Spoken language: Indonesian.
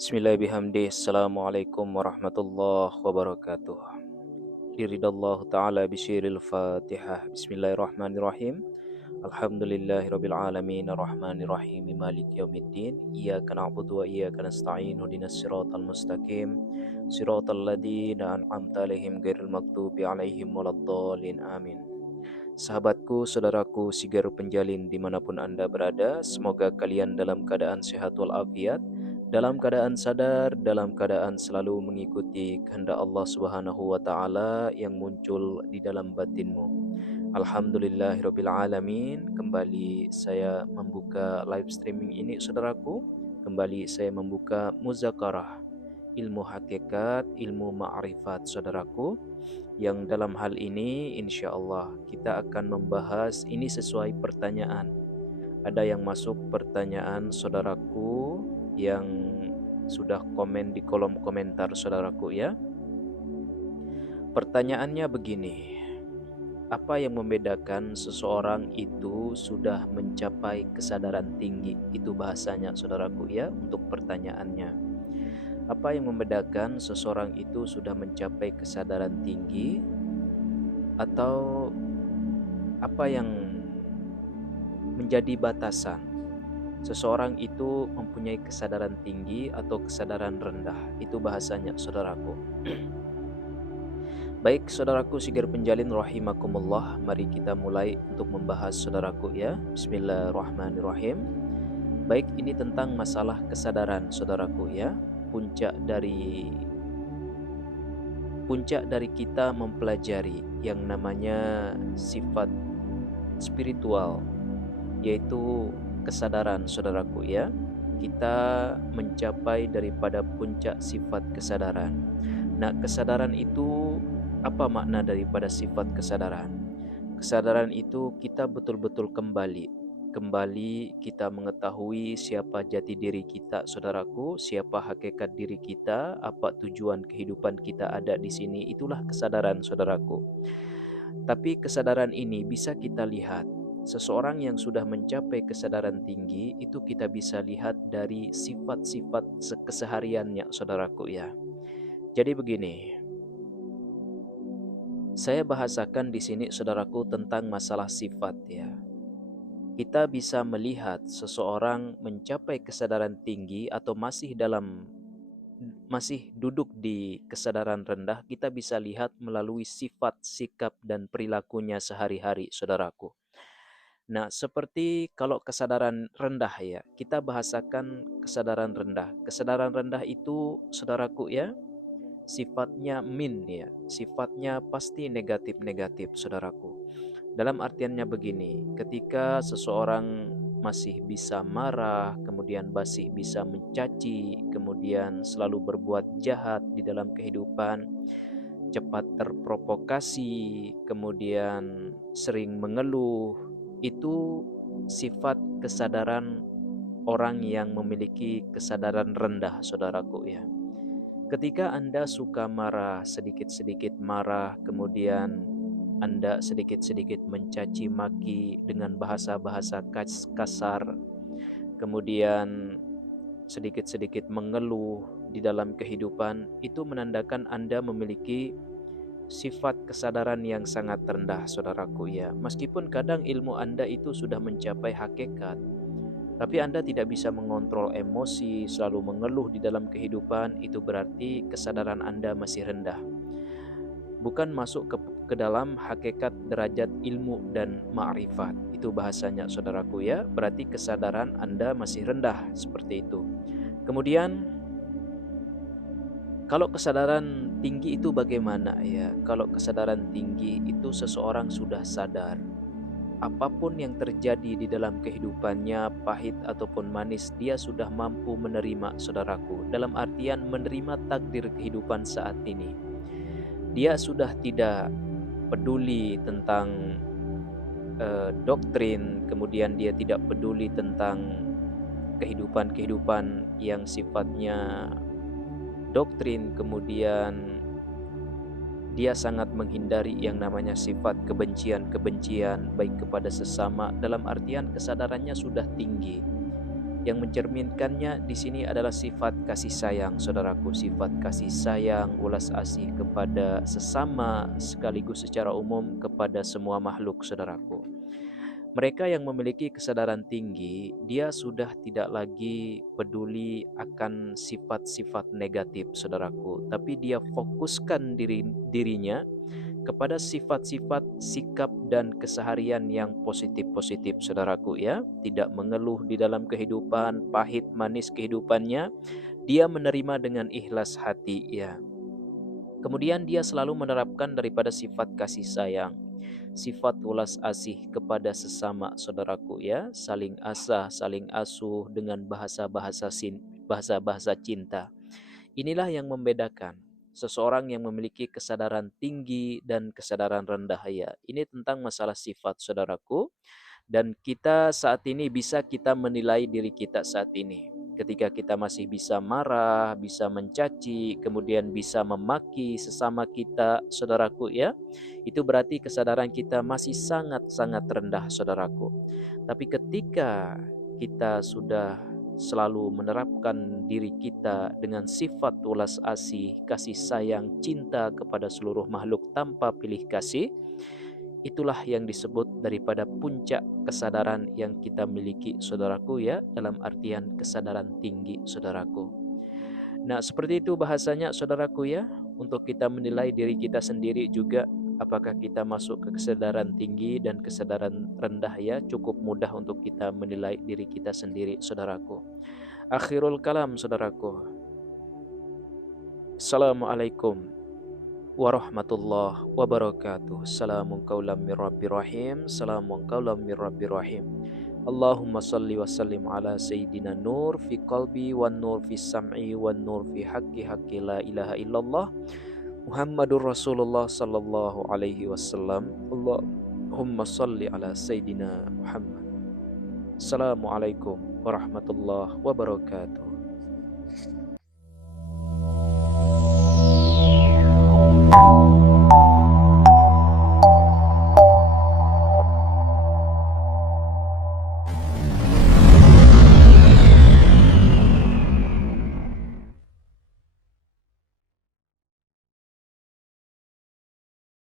Bismillahirrahmanirrahim. Assalamualaikum warahmatullahi wabarakatuh. Liridallahu ta'ala bisyiril fatihah. Bismillahirrahmanirrahim. Alhamdulillahirabbil alamin arrahmanirrahim maliki yaumiddin. Iyyaka na'budu wa iyyaka nasta'in. Ihdinas siratal mustaqim. Siratal ladzina an'amta 'alaihim ghairil maghdubi 'alaihim waladdallin. Amin. Sahabatku, saudaraku, Sigar Penjalin dimanapun Anda berada, semoga kalian dalam keadaan sehat walafiat, dalam keadaan sadar, dalam keadaan selalu mengikuti kehendak Allah Subhanahu wa Ta'ala yang muncul di dalam batinmu. Alhamdulillahirabbil alamin. Kembali saya membuka live streaming ini, saudaraku. Kembali saya membuka muzakarah ilmu hakikat, ilmu ma'rifat, saudaraku, yang dalam hal ini insya Allah kita akan membahas ini sesuai pertanyaan. Ada yang masuk pertanyaan saudaraku yang sudah komen di kolom komentar, saudaraku, ya. Pertanyaannya begini: apa yang membedakan seseorang itu sudah mencapai kesadaran tinggi? Itu bahasanya, saudaraku, ya, untuk pertanyaannya. Apa yang membedakan seseorang itu sudah mencapai kesadaran tinggi, atau apa yang menjadi batasan seseorang itu mempunyai kesadaran tinggi atau kesadaran rendah? Itu bahasanya, saudaraku. Baik, saudaraku Sigar Penjalin rahimakumullah, mari kita mulai untuk membahas, saudaraku, ya. Bismillahirrahmanirrahim. Baik, ini tentang masalah kesadaran, saudaraku, ya. Puncak dari kita mempelajari yang namanya sifat spiritual, yaitu kesadaran, saudaraku, ya. Kita mencapai daripada puncak sifat kesadaran. Nah, kesadaran itu apa makna daripada sifat kesadaran? Kesadaran itu kita betul-betul kembali kita mengetahui siapa jati diri kita, saudaraku, siapa hakikat diri kita, apa tujuan kehidupan kita ada di sini. Itulah kesadaran, saudaraku. Tapi kesadaran ini bisa kita lihat. Seseorang yang sudah mencapai kesadaran tinggi itu kita bisa lihat dari sifat-sifat kesehariannya, saudaraku, ya. Jadi begini, saya bahasakan di sini, saudaraku, tentang masalah sifat, ya. Kita bisa melihat seseorang mencapai kesadaran tinggi atau masih duduk di kesadaran rendah. Kita bisa lihat melalui sifat, sikap, dan perilakunya sehari-hari, saudaraku. Nah, seperti kalau kesadaran rendah, ya, kita bahasakan kesadaran rendah. Kesadaran rendah itu, saudaraku, ya, sifatnya ya, sifatnya pasti negatif-negatif, saudaraku. Dalam artiannya begini, ketika seseorang masih bisa marah, kemudian masih bisa mencaci, kemudian selalu berbuat jahat di dalam kehidupan, cepat terprovokasi, kemudian sering mengeluh, itu sifat kesadaran orang yang memiliki kesadaran rendah, saudaraku, ya. Ketika Anda suka marah, sedikit-sedikit marah, kemudian Anda sedikit-sedikit mencaci maki dengan bahasa-bahasa kasar, kemudian sedikit-sedikit mengeluh di dalam kehidupan, itu menandakan Anda memiliki sifat kesadaran yang sangat rendah, saudaraku, ya. Meskipun kadang ilmu Anda itu sudah mencapai hakikat, tapi Anda tidak bisa mengontrol emosi, selalu mengeluh di dalam kehidupan, itu berarti kesadaran Anda masih rendah. Bukan masuk ke dalam hakikat derajat ilmu dan ma'rifat. Itu bahasanya, saudaraku, ya. Berarti kesadaran Anda masih rendah, seperti itu. Kemudian, kalau kesadaran tinggi itu bagaimana, ya? Kalau kesadaran tinggi itu seseorang sudah sadar apapun yang terjadi di dalam kehidupannya, pahit ataupun manis, dia sudah mampu menerima, saudaraku. Dalam artian menerima takdir kehidupan saat ini. Dia sudah tidak peduli tentang doktrin, kemudian dia tidak peduli tentang kehidupan-kehidupan yang sifatnya doktrin, kemudian dia sangat menghindari yang namanya sifat kebencian-kebencian baik kepada sesama. Dalam artian kesadarannya sudah tinggi. Yang mencerminkannya di sini adalah sifat kasih sayang, saudaraku, sifat kasih sayang, ulas asih kepada sesama sekaligus secara umum kepada semua makhluk, saudaraku. Mereka yang memiliki kesadaran tinggi, dia sudah tidak lagi peduli akan sifat-sifat negatif, saudaraku, tapi dia fokuskan dirinya kepada sifat-sifat, sikap dan keseharian yang positif-positif, saudaraku ya. Tidak mengeluh di dalam kehidupan, pahit manis kehidupannya, dia menerima dengan ikhlas hati ya. Kemudian dia selalu menerapkan daripada sifat kasih sayang, sifat ulas asih kepada sesama, saudaraku ya, saling asah, saling asuh dengan bahasa-bahasa cinta. Inilah yang membedakan seseorang yang memiliki kesadaran tinggi dan kesadaran rendah ya. Ini tentang masalah sifat, saudaraku. Dan kita saat ini bisa kita menilai diri kita saat ini. Ketika kita masih bisa marah, bisa mencaci, kemudian bisa memaki sesama kita, saudaraku ya. Itu berarti kesadaran kita masih sangat-sangat rendah, saudaraku. Tapi ketika kita sudah selalu menerapkan diri kita dengan sifat ulas asih, kasih sayang, cinta kepada seluruh makhluk tanpa pilih kasih, itulah yang disebut daripada puncak kesadaran yang kita miliki, saudaraku ya, dalam artian kesadaran tinggi, saudaraku. Nah, seperti itu bahasanya, saudaraku ya, untuk kita menilai diri kita sendiri juga, apakah kita masuk ke kesadaran tinggi dan kesadaran rendah ya, cukup mudah untuk kita menilai diri kita sendiri, saudaraku. Akhirul kalam, saudaraku. Assalamualaikum warahmatullahi wabarakatuh. Salamun qaulam mir rabbir rahim. Salamun qaulam mir rabbir rahim. Allahumma salli wa sallim ala sayyidina nur fi qalbi wan nur fi sam'i wan nur fi haqqi la ilaha illallah Muhammadur Rasulullah sallallahu alaihi wasallam. Allahumma salli ala sayyidina Muhammad. Assalamualaikum warahmatullahi wabarakatuh. Thank you.